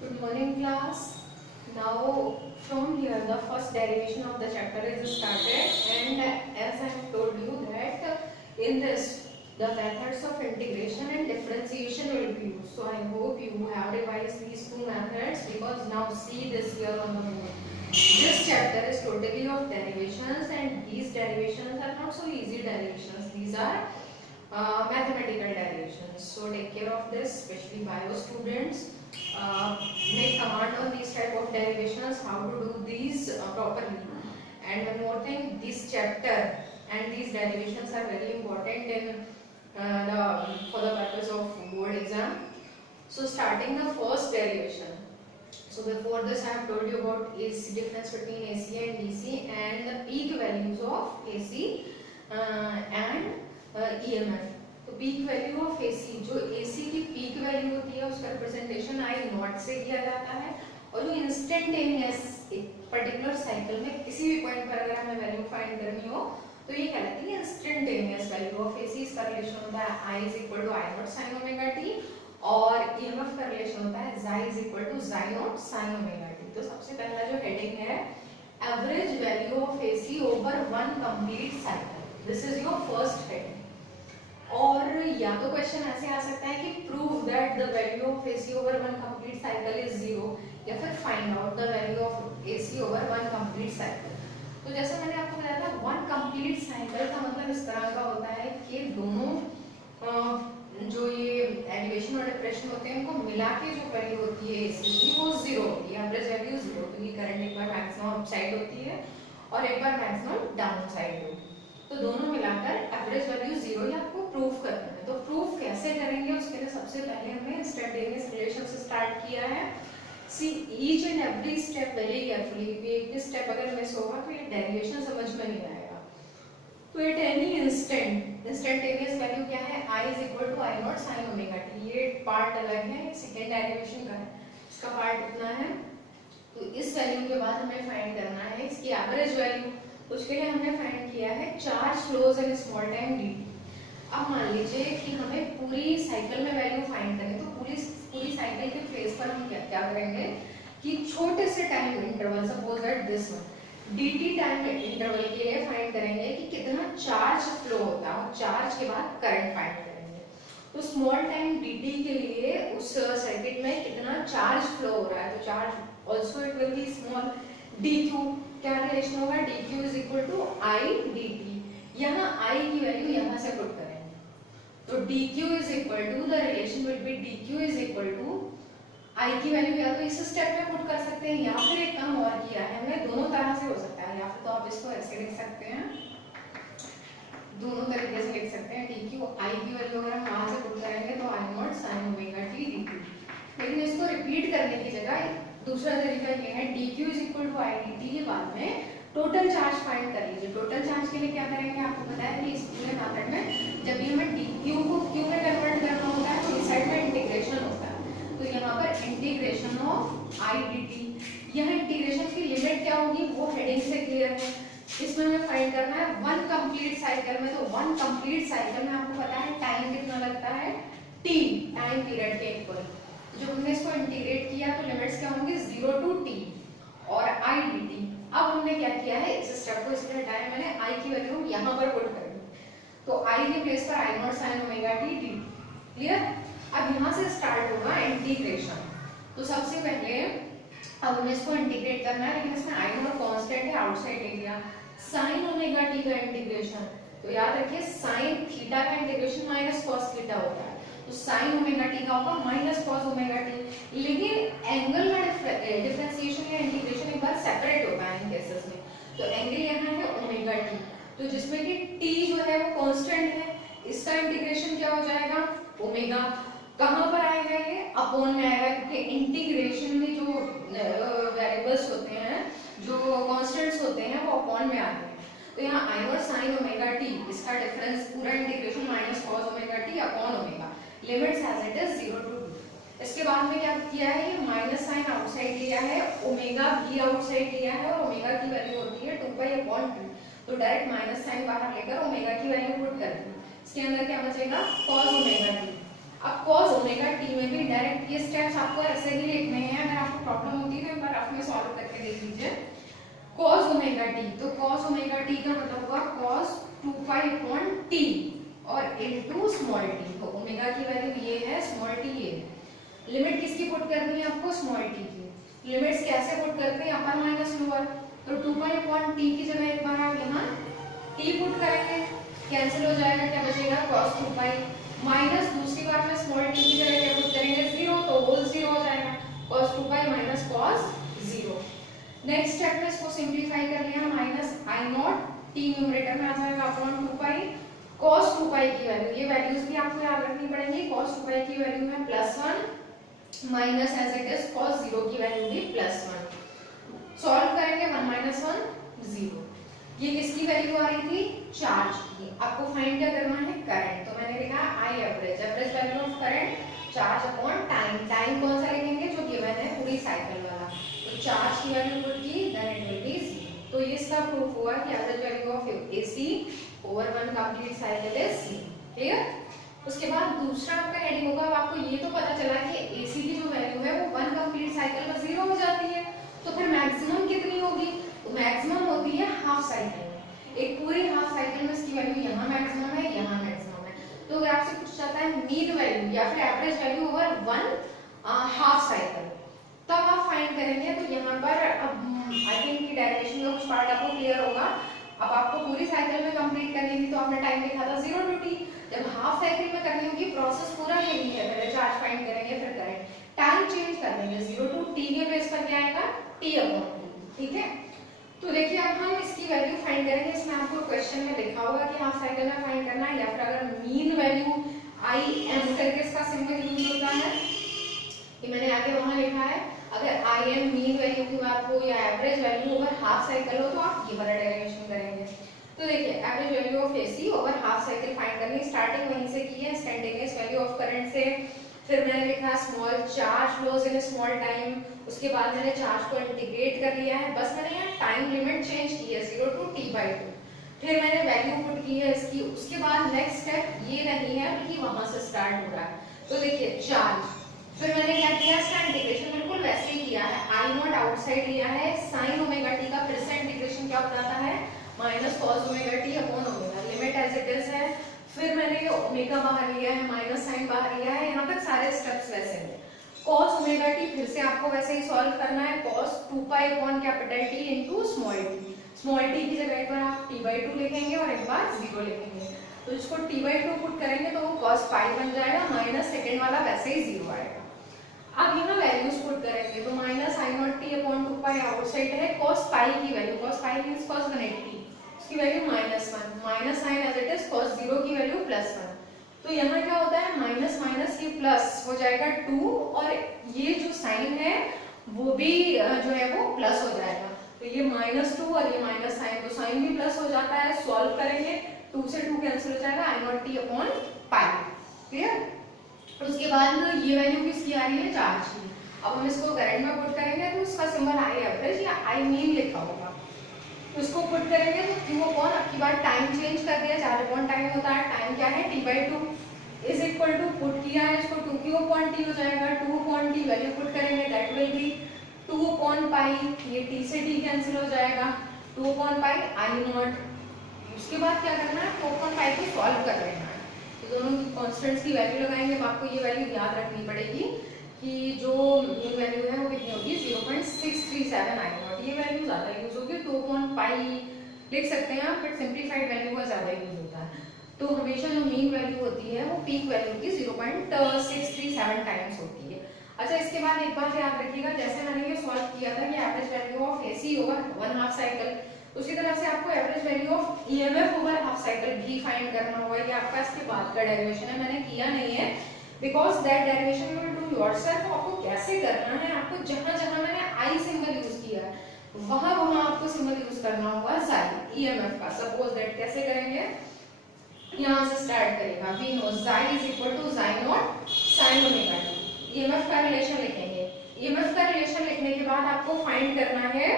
Good morning, class. Now, from here, the first derivation of the chapter is started, and as I have told you that in this, the methods of integration and differentiation will be used. So, I hope you have revised these two methods because now see this here on the board. This chapter is totally of derivations, and these derivations are not so easy derivations. These are mathematical derivations. So take care of this, especially bio students. Make command on these type of derivations, how to do these properly. And one more thing, this chapter and these derivations are very important in for the purpose of board exam. So starting the first derivation. So before this I have told you about AC, difference between AC and DC, and the peak values of AC and EMF. तो peak value of AC, जो AC की peak value होती है उसका representation I not से किया जाता है, और जो इंस्टेंटेनियस एक पर्टिकुलर साइकिल में किसी भी पॉइंट पर अगर हमें वैल्यू फाइंड करनी हो तो ये कहलाती है इंस्टेंटेनियस वैल्यू ऑफ एसी। इसका रिलेशन होता है I is equal to I not sine omega T, और ईएमएफ का रिलेशन होता है जाई इज इक्वल टू जाई नॉट साइन ओमेगा टी। तो सबसे पहला जो हेडिंग है, average value of AC over one complete cycle, this is your first heading. और या तो क्वेश्चन ऐसे आ सकता है कि prove that the value of AC over one complete cycle is zero, या फिर find out the value of AC over one complete cycle. तो जैसे मैंने आपको बताया था, वन कंप्लीट साइकिल का मतलब इस तरह का होता है कि दोनों जो ये एलिवेशन और डिप्रेशन होते हैं उनको मिला के जो वैल्यू होती है एसी की वो जीरो होती है, एवरेज वैल्यू जीरो, क्योंकि करंट एक बार मैक्सिमम अप साइड होती है और एक बार मैक्सिमम डाउन साइड होती है। तो दोनों मिलाकर एवरेज वैल्यू जीरो ही आपको प्रूव करना है। तो प्रूव कैसे करेंगे, उसके लिए सबसे पहले हमने इंस्टेंटेनियस रिलेशन से स्टार्ट किया है। See each and every step very carefully, एक भी स्टेप अगर मिस होगा तो ये डेरिवेशन समझ में नहीं आएगा। तो at any instant instantaneous value क्या है, i is equal to I not sine omega T. ये पार्ट अलग है, सेकेंड डेरिवेशन का है, इसका पार्ट इतना है। तो इस वैल्यू के बाद हमें फाइंड करना है इसकी एवरेज वैल्यू। उसके लिए हमने फाइंड किया है charge flows in small time dt। अब मान लीजिए कि हमें पूरी साइकिल में वैल्यू फाइंड करनी, तो पूरी साइकिल के फेज पर हम क्या करेंगे कि छोटे से time interval, suppose that this one, dt time interval के लिए फाइंड करेंगे कि कितना चार्ज फ्लो होता है, और चार्ज के बाद करंट फाइंड करेंगे। तो स्मॉल टाइम dt के लिए उस सर्किट में कितना चार्ज फ्लो हो रहा है, तो charge also it will be small dq। क्या रिलेशन होगा, dq is equal to I dt। यहाँ i की वैल्यू यहाँ से पुट करेंगे, तो dq is equal to, the relation will be dq is equal to i की वैल्यू या तो इस स्टेप में पुट कर सकते हैं, या फिर एक काम और किया है हमने, दोनों तरह से हो सकता है, या फिर तो आप इसको ऐसे लिख सकते हैं, दोनों तरीके से लिख सकते हैं। dq i की वैल्यू अगर हम वहां से पुट करेंगे तो I not sine omega T dt। लेकिन इसको रिपीट करने की जगह दूसरा तरीका ये है, dq is equal to I dt के बाद में टोटल चार्ज फाइंड कर लीजिए। टोटल चार्ज के लिए क्या करेंगे, आपको पता है कि इस पूरे मेथड में जब भी हमें dq को q में कन्वर्ट करना होता है तो इस साइड में इंटीग्रेशन होता है। तो यहाँ पर इंटीग्रेशन ऑफ आई dt, यह इंटीग्रेशन की लिमिट क्या होगी वो हेडिंग से क्लियर है। इसमें हमें फाइंड करना है वन कंप्लीट साइकिल में। तो वन कंप्लीट साइकिल में आपको पता है टाइम कितना लगता है, t, टाइम पीरियड के इक्वल। जब हमने इसको इंटीग्रेट किया तो लिमिट्स क्या होंगी, 0 टू t और i dt। अब हमने क्या किया है, इस स्टेप को इसलिए हटाया मैंने, i की वैल्यू यहाँ पर पुट कर दी, तो i के प्लेस पर I not sine omega T dt। Clear. अब यहाँ से स्टार्ट होगा इंटीग्रेशन। तो सबसे पहले अब हमें इसको इंटीग्रेट करना है, लेकिन इसमें आई नॉट कांस्टेंट है, outside area, sign omega T का इंटीग्रेशन। तो याद रखिए साइन थीटा का इंटीग्रेशन माइनस कॉस थीटा होता है, तो साइन ओमेगा टी का होगा माइनस कॉस ओमेगा टी। लेकिन एंगल में डिफरेंशिएशन या इंटीग्रेशन एक बार सेपरेट होता है इन केसेस में। तो एंगल यहाँ है ओमेगा टी, तो जिसमें कि टी जो है वो कांस्टेंट है, इसका इंटीग्रेशन क्या हो जाएगा, ओमेगा। कहाँ पर आएगा ये, अपॉन में आएगा, क्योंकि इंटीग्रेशन में जो वेरिएबल्स होते हैं, जो कांस्टेंट्स होते हैं वो अपॉन में आते हैं। तो यहाँ I not sine omega T, इसका डिफरेंस पूरा integration minus cos omega T upon omega, limits as it is 0 to t। इसके बाद में क्या किया है, ये माइनस साइन आउटसाइड लिया है, ओमेगा भी आउटसाइड लिया है, और ओमेगा की वैल्यू होती है 2 पाई अपॉन 2। तो डायरेक्ट माइनस साइन बाहर लेकर ओमेगा की वैल्यू पुट कर दी। इसके अंदर क्या बचेगा, कॉस ओमेगा टी। अब cos ओमेगा टी में भी डायरेक्ट ये स्टेप्स आपको ऐसे ही लिखने हैं। अगर प्रॉब्लम होती है तो एक बार रफ में सॉल्व करके देख लीजिए। cos ओमेगा टी, तो cos ओमेगा टी का मतलब होगा cos 2 पाई अपॉन टी और इनटू स्मॉल टी। तो ओमेगा की वैल्यू ये है, स्मॉल टी ये है। लिमिट किसकी पुट करनी है आपको, स्मॉल टी की। लिमिट्स कैसे पुट करते हैं, अपर माइनस लोअर। तो 2 पाई अपॉन टी की जगह एक बार आप यहाँ टी पुट करेंगे, कैंसिल हो जाएगा, क्या बचेगा cos 2 पाई माइनस दूसरी बार में स्मॉल टी की जगह क्या पुट करेंगे, 0, तो होल 0 हो जाएगा, cos 2 pi minus cos 0। Next step में इसको सिंपलीफाई कर लिया, minus I not T numerator में आ जाएगा अपॉन 2 पाई cos 2 पाई की वैल्यू, ये वैल्यूज भी आपको याद रखनी पड़ेगी। cos 2 पाई की वैल्यू है +1 minus as it is cos 0 की वैल्यू भी +1। सॉल्व करेंगे 1 माइनस 1 0। ये किसकी वैल्यू आ रही थी, चार्ज की। आपको फाइंड क्या करना है, करंट। तो मैंने लिखा I average, average value of current charge upon time. Time कौन सा लिखेंगे, जो गिवन है पूरी साइकिल वाला। तो चार्ज की वैल्यू पुट की, देन इट विल बी 0। तो ये इसका प्रूफ हुआ कि average value of AC over 1 complete cycle is 0। Clear. उसके बाद दूसरा आपका हेडिंग होगा, अब आपको ये तो पता चला कि एसी की जो वैल्यू है वो 1 कंप्लीट साइकिल में 0 हो जाती है, तो फिर मैक्सिमम कितनी होगी, तो मैक्सिमम होती है हाफ साइकिल में। एक पूरी हाफ साइकिल में इसकी वैल्यू यहाँ मैक्सिमम है, यहाँ मैक्सिमम है। तो अगर आपसे पूछा जाता है मीन वैल्यू या फिर average value over 1 half cycle, तब आप फाइंड करेंगे। तो यहाँ पर अब आई थिंक की डेरिवेशन का कुछ पार्ट आपको क्लियर होगा। अब आपको पूरी साइकिल में कंप्लीट करनी थी तो आपने टाइम लिखा था 0 to t। जब हाफ साइकिल में करनी होगी, प्रोसेस पूरा यही है, पहले चार्ज फाइंड करेंगे फिर करंट, टाइम चेंज कर देंगे, 0 to t के बेस पर क्या आएगा, t अपॉन t। ठीक है। तो देखिए अब हम इसकी वैल्यू फाइंड करेंगे। इसमें आपको क्वेश्चन में लिखा होगा कि हाफ साइकिल में फाइंड करना है, या फिर अगर मीन वैल्यू आई एम करके इसका सिंबल यूज होता है, ये मैंने आगे वहां लिखा है। अगर आई एम मीन वैल्यू की बात हो या average value over half cycle हो, तो आप ये वाला डेरिवेशन करेंगे। तो देखिए average value of AC over half cycle find करनी, स्टार्टिंग वहीं से की है, इंस्टेंटेनियस वैल्यू ऑफ करंट से। फिर मैंने लिखा small charge flows in small time, उसके बाद मैंने चार्ज को इंटीग्रेट कर लिया है, बस मैंने यहाँ टाइम लिमिट चेंज की है 0 to t/2। फिर मैंने वैल्यू पुट की है इसकी। उसके बाद नेक्स्ट स्टेप ये नहीं है बल्कि वहां से स्टार्ट हो रहा है। तो देखिए चार्ज, फिर मैंने क्या किया, इसका इंटीग्रेशन बिल्कुल वैसे ही किया है, आई नॉट आउटसाइड लिया है, साइन ओमेगा टी का फिर से इंटीग्रेशन क्या बताता है, minus cos omega T upon omega, limit as it is है। फिर मैंने ये ओमेगा बाहर लिया है, माइनस साइन बाहर लिया है, यहाँ तक सारे स्टेप्स वैसे हैं। cos ओमेगा टी फिर से आपको वैसे ही सॉल्व करना है, cos 2 pi upon capital T into small T. Small T की जगह एक बार आप t/2 लिखेंगे और एक बार 0 लिखेंगे। तो इसको t/2 पुट करेंगे तो वो cos पाई बन जाएगा, माइनस सेकेंड वाला वैसे ही 0 आएगा। अब यहाँ वैल्यूज पुट करेंगे, तो minus I not T upon 2 pi outside है, cos पाई की value, cos pi means cos 180, की value -1, minus sine as it is cos 0 की वैल्यू +1। तो यहाँ क्या होता है, माइनस माइनस ये प्लस हो जाएगा 2, और ये जो साइन है वो भी जो है वो प्लस हो जाएगा। तो ये -2 और ये माइनस साइन, तो साइन भी प्लस हो जाता है। सॉल्व करेंगे, 2 से 2 कैंसिल हो जाएगा, I not T upon pi. Clear. उसके बाद ये वैल्यू किसकी आ रही है, चार्ज की। अब हम इसको करंट में पुट करेंगे तो इसका सिंबल आई एवरेज या आई मीन लिखा होगा, उसको पुट करेंगे तो q अपॉन, अब की बार टाइम चेंज कर दिया, चार्ज अपॉन टाइम होता है, टाइम क्या है t/2 is equal to, put किया है इसको 2q अपॉन t हो जाएगा, 2 अपॉन t वैल्यू पुट करेंगे, that will be 2 upon pi, ये t से t कैंसिल हो जाएगा, 2 अपॉन पाई आई नॉट। उसके बाद क्या करना है, 2 अपॉन पाई को सॉल्व कर लेना है। तो दोनों कांस्टेंट्स की वैल्यू लगाएंगे। अब आपको ये वैल्यू याद रखनी पड़ेगी कि जो मीन वैल्यू है वो कितनी होगी, 0.637 आई नॉट। ये वैल्यू ज्यादा यूज होगी, 2 अपॉन पाई लिख सकते हैं आप, बट सिंपलीफाइड वैल्यू का ज्यादा यूज होता है। तो हमेशा जो मीन वैल्यू होती है वो पीक वैल्यू की 0.637 टाइम्स होती है। अच्छा, इसके बाद एक बात याद रखिएगा, जैसे मैंने ये सॉल्व किया था कि average value of AC over 1 half cycle, उसी तरह से आपको average value of EMF over half cycle भी फाइंड करना होगा। ये आपका इसके बाद का डेरिवेशन है, मैंने किया नहीं है because that derivation you will do yourself. आपको कैसे करना है, आपको जहां जहां मैंने आई सिंबल यूज किया है वहां वहां आपको सिंबल यूज करना होगा साई ईएमएफ का। सपोज दैट कैसे करेंगे, यहां से स्टार्ट करेगा, we know psi is equal to sine naught sine omega T. EMF का रिलेशन लिखेंगे। ईएमएफ का रिलेशन लिखने के बाद आपको फाइंड करना है,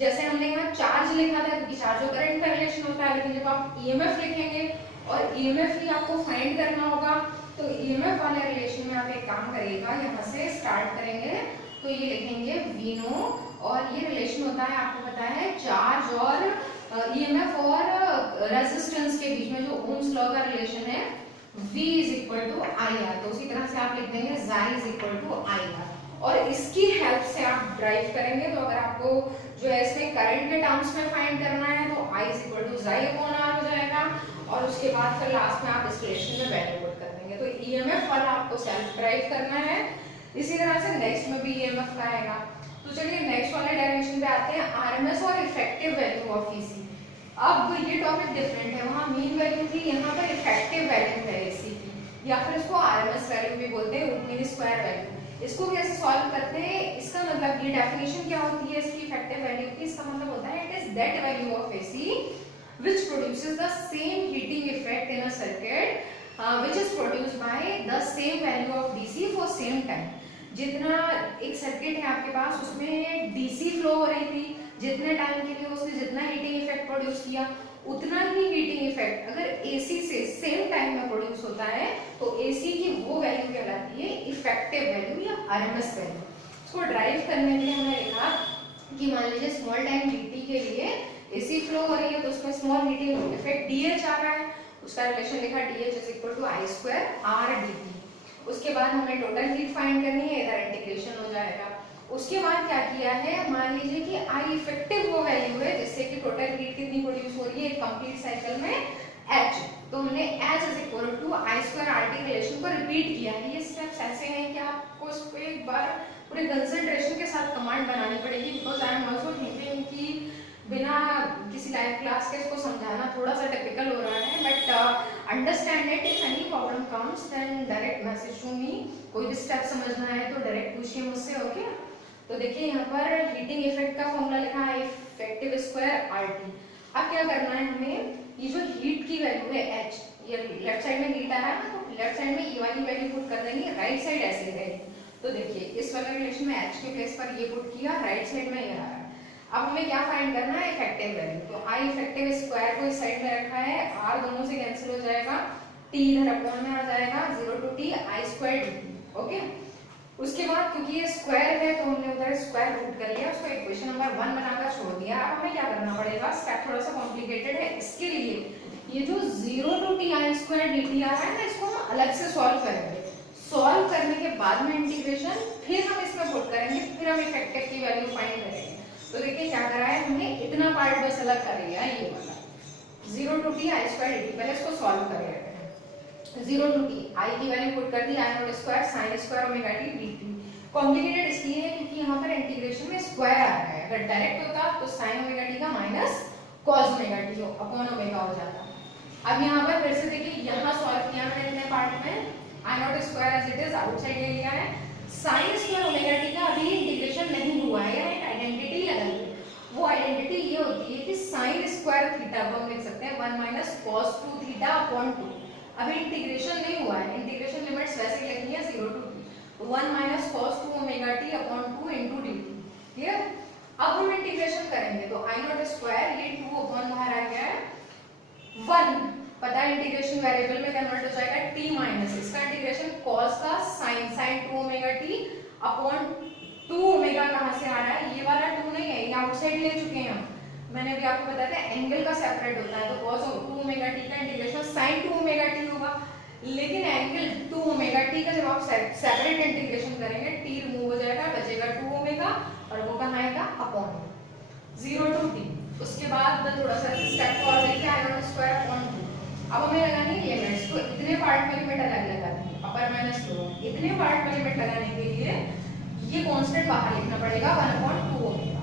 जैसे हमने यहाँ चार्ज लिखा था क्योंकि चार्ज और करंट का रिलेशन होता है, लेकिन जब आप ईएमएफ लिखेंगे और ईएमएफ ही आपको फाइंड करना होगा, तो ईएमएफ वाले रिलेशन में आप एक काम करिएगा, यहाँ से स्टार्ट करेंगे तो ये लिखेंगे वी नो, और ये रिलेशन होता है आपको पता है चार्ज और ईएमएफ और रेजिस्टेंस के बीच में जो ओम्स लॉ का रिलेशन है V is equal to I R. तो उसी तरह से आप लिख देंगे Xi is equal to I R, और इसकी हेल्प से आप ड्राइव करेंगे। तो अगर आपको जो है इसमें करंट के टर्म्स में फाइंड करना है तो I is equal to Xi upon R हो जाएगा, और उसके बाद फिर लास्ट में आप इस रिलेशन में वैल्यू पुट कर देंगे। तो ईएमएफ वाला आपको सेल्फ ड्राइव करना है, इसी तरह से नेक्स्ट में भी ईएमएफ का आएगा। तो चलिए नेक्स्ट वाले डेरिवेशन पे आते हैं, आरएमएस और इफेक्टिव वैल्यू ऑफ ईसी। अब ये टॉपिक डिफरेंट है, वहाँ मीन वैल्यू थी, यहाँ पर इफेक्टिव वैल्यू है एसी की, या फिर इसको आरएमएस वैल्यू भी बोलते हैं, मीन स्क्वायर वैल्यू। इसको कैसे सॉल्व करते हैं, इसका मतलब ये डेफिनेशन क्या होती है इसकी इफेक्टिव वैल्यू की, इसका मतलब होता है it is that value of AC which produces the same heating effect in a circuit which is produced by the same value of DC for same time। जितना एक सर्किट है आपके पास उसमें डीसी फ्लो हो रही थी, जितने टाइम के लिए उसने जितना हीटिंग इफेक्ट प्रोड्यूस किया उतना ही हीटिंग इफेक्ट अगर एसी से सेम टाइम में प्रोड्यूस होता है तो एसी की वो वैल्यू कहलाती है इफेक्टिव वैल्यू या आरएमएस वैल्यू। इसको ड्राइव करने के लिए हमने लिखा कि मान लीजिए स्मॉल टाइम डीटी के लिए एसी फ्लो हो रही है तो उसमें स्मॉल हीटिंग इफेक्ट डीएच आ रहा है, उसका रिलेशन लिखा DH is equal to I square R DT. उसके बाद हमें टोटल हीट फाइंड करनी है, इधर इंटीग्रेशन हो जाएगा। उसके बाद क्या किया है, मान लीजिए कि आई इफेक्टिव वो वैल्यू है जिससे कि टोटल हीट कितनी प्रोड्यूस हो रही है एक कंप्लीट साइकिल में एच, तो हमने H is equal to I square R T relation को रिपीट किया है। ये स्टेप्स ऐसे हैं कि आपको इसको एक बार पूरे कंसंट्रेशन के साथ कमांड बनानी पड़ेगी, because I am also thinking कि बिना किसी लाइव क्लास के इसको समझाना थोड़ा सा टिपिकल हो रहा है, but understand it. If any problem comes then direct message to me, कोई भी स्टेप समझना है तो डायरेक्ट पूछिए मुझसे, ओके। तो देखिए यहाँ पर हीटिंग इफेक्ट का फॉर्मूला लिखा है इफेक्टिव स्क्वायर आरटी। अब क्या करना है हमें, ये जो हीट की वैल्यू है एच, ये लेफ्ट साइड में हीट आ रहा है ना, तो लेफ्ट साइड में ये वाली वैल्यू पुट कर देंगे, राइट साइड ऐसे रहेगी। तो देखिए इस वाले रिलेशन में एच के प्लेस पर ये पुट किया, राइट साइड में ये आ रहा है। अब हमें क्या फाइंड करना है, इफेक्टिव वैल्यू। तो आई इफेक्टिव स्क्वायर को इस साइड में रखा है, आर दोनों से कैंसिल हो जाएगा, टी इधर अपॉन में आ जाएगा, 0 to T I square D, okay. उसके बाद क्योंकि ये स्क्वायर है तो हमने उधर स्क्वायर रूट कर लिया, उसको इक्वेशन नंबर 1 बनाकर छोड़ दिया। अब हमें क्या करना पड़ेगा, स्टेप थोड़ा सा कॉम्प्लिकेटेड है, इसके लिए ये जो 0 to T I square D T आ रहा है ना, इसको हम अलग से सॉल्व करेंगे। सॉल्व करने के बाद में इंटीग्रेशन, फिर हम इसमें पुट करेंगे, फिर हम इफेक्टिव की वैल्यू फाइंड करेंगे। तो देखिए क्या करा है हमने, इतना पार्ट बस अलग कर लिया है, ये वाला 0 to T I square D T. पहले इसको सॉल्व कर लेते हैं। 0 टू टी आई की वैल्यू पुट कर दी, I not square sine square omega T D T. Complicated इसलिए है क्योंकि यहाँ पर इंटीग्रेशन में स्क्वायर आ रहा है, अगर डायरेक्ट होता तो साइन ओमेगा टी का minus cos omega T upon omega हो जाता। अब यहाँ पर फिर से देखिए, यहाँ सॉल्व किया मैंने इतने पार्ट में, I not square as it is outside ले लिया है, साइन स्क्वायर ओमेगा टी का अभी इंटीग्रेशन नहीं हुआ है, यहाँ एक आइडेंटिटी लगाई है। वो आइडेंटिटी ये होती है कि साइन स्क्वायर थीटा को हम लिख सकते हैं 1 माइनस कॉस 2 थीटा अपॉन 2। अभी इंटीग्रेशन नहीं हुआ है, इंटीग्रेशन लिमिट्स वैसे लिखनी है 0 to T 1 minus cos 2 omega T upon 2 into dt, clear. अब हम इंटीग्रेशन करेंगे तो आई नॉट स्क्वायर, ये 2 अपॉन बाहर आ गया है 1, पता है इंटीग्रेशन वेरिएबल में कन्वर्ट हो जाएगा t माइनस इसका इंटीग्रेशन cos का sin 2 omega t upon 2 omega कहां से आ रहा है, ये वाला 2 नहीं है, ये आउटसाइड ले चुके हैं हम। मैंने भी आपको बताया था एंगल का सेपरेट होता है, तो cos 2 ओमेगा t का इंटीग्रेशन sin 2 ओमेगा t होगा, लेकिन एंगल 2 ओमेगा t का जब आप सेपरेट इंटीग्रेशन करेंगे t रिमूव हो जाएगा, बचेगा 2 ओमेगा और वो कहां आएगा अपॉन 0 टू t। उसके बाद थोड़ा सा स्टेप और देखिए आई नॉट स्क्वायर अपॉन 2। अब हमें लगानी है लिमिट्स, तो इतने पार्ट में लिमिट अलग लगानी है, अपर माइनस लोअर। इतने पार्ट में लिमिट लगाने के लिए ये कांस्टेंट बाहर लिखना पड़ेगा 1/2 ओमेगा,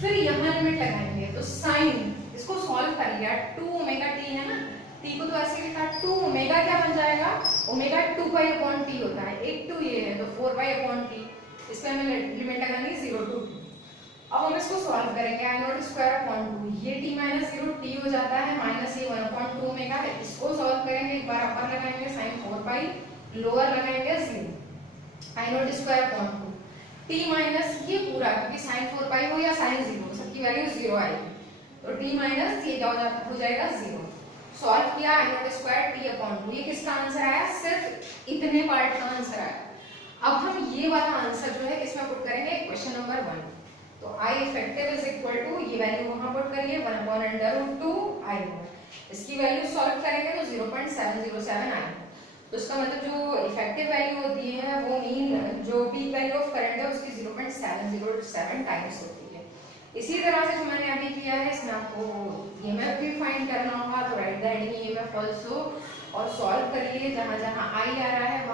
फिर यहाँ लिमिट लगाएंगे तो साइन, इसको सॉल्व कर लिया 2 ओमेगा टी है ना, टी को तो ऐसे लिखा 2 ओमेगा क्या बन जाएगा, ओमेगा 2 पाई अपॉन टी होता है, एक 2 ये है तो 4 पाई अपॉन टी, इसमें हमें लिमिट लगानी है 0 टू टी। अब हम इसको सॉल्व करेंगे, आई नॉट स्क्वायर अपॉन 2, ये t माइनस 0 t हो जाता है माइनस ये 1/2 ओमेगा है। इसको सॉल्व करेंगे, एक बार अपर लगाएंगे sin 4 पाई, लोअर लगाएंगे 0, I not square upon 2 t minus ये पूरा, क्योंकि sin 4 पाई हो या sin 0 सबकी वैल्यू 0 आएगी, तो t माइनस ये क्या हो जाएगा 0। सॉल्व किया, आई नॉट स्क्वायर t अपॉन 2, ये किसका आंसर आया, सिर्फ इतने पार्ट का आंसर आया। अब हम ये वाला आंसर जो है इसमें पुट करेंगे क्वेश्चन नंबर 1। तो I effective is equal to, ये वैल्यू वहां पुट करिए 1/√2 I। इसकी वैल्यू सॉल्व करेंगे तो 0.707 आएगा। तो इसका मतलब जो इफेक्टिव वैल्यू होती है वो मीन जो पीक वैल्यू ऑफ करंट है उसकी 0.707 टाइम्स होती है। इसी तरह से जो मैंने अभी किया है इसमें आपको ईएमएफ भी फाइंड करना होगा, तो right the heading EMF also और सॉल्व करिए। जहां जहां आई आ रहा है